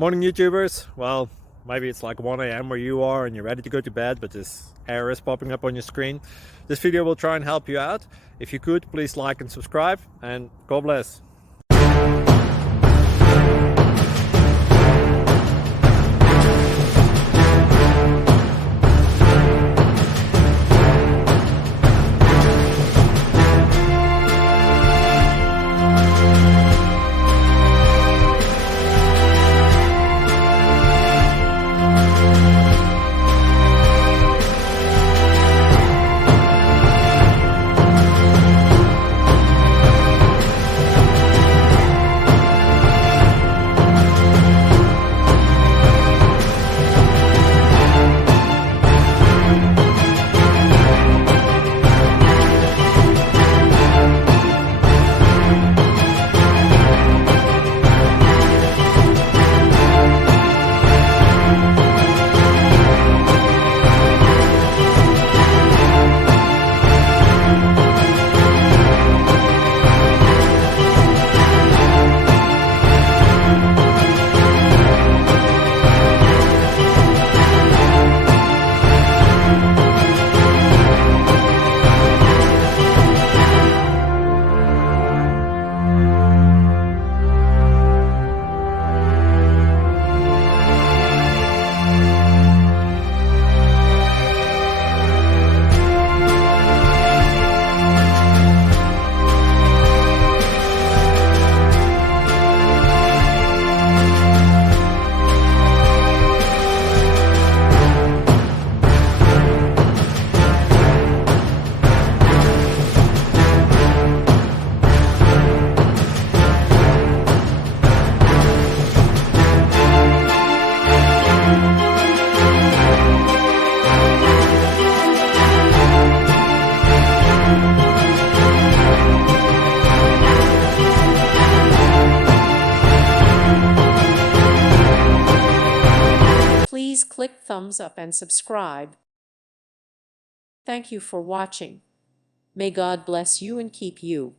Morning YouTubers. Well, maybe it's like 1 a.m. where you are and you're ready to go to bed, but this error is popping up on your screen. This video will try and help you out. If you could, please like and subscribe, and God bless. Please click thumbs up and subscribe. Thank you for watching. May God bless you and keep you.